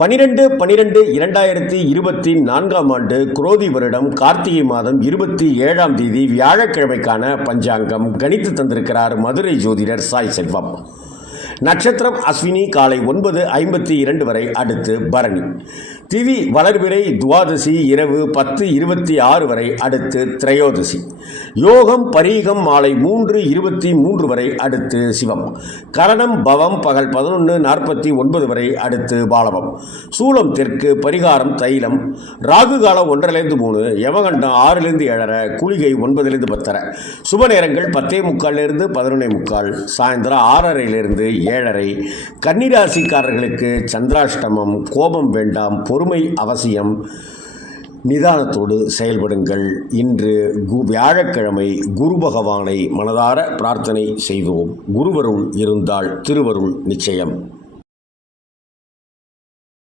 12/12/2024 ஆண்டு குரோதி வருடம் கார்த்திகை மாதம் 27ஆம் தேதி வியாழக்கிழமைக்கான பஞ்சாங்கம் கணித்து தந்திருக்கிறார் மதுரை ஜோதிடர் சாய் செல்வம். நட்சத்திரம் அஸ்வினி காலை 9:52 வரை, அடுத்து பரணி. திதி வளர்பிறை துவாதசி இரவு 10:26 வரை, அடுத்து திரையோதசி. யோகம் பரீகம் மாலை 3:23 வரை, அடுத்து சிவம். கரணம் பவம் பகல் 11:49 வரை, அடுத்து பாலவம். சூலம் தெற்கு, பரிகாரம் தைலம். ராகு காலம் 1:3, யமகண்டம் 6:7, குளிகை 9:10. சுப நேரங்கள் 10:45 11:45, சாயந்தரம் 6:30 7:30. கன்னிராசிக்காரர்களுக்கு சந்திராஷ்டமம். கோபம் வேண்டாம், பொறுமை அவசியம், நிதானத்தோடு செயல்படுங்கள். இன்று வியாழக்கிழமை. குரு பகவானை மனதார பிரார்த்தனை செய்வோம். குருவருள் இருந்தால் திருவருள் நிச்சயம்.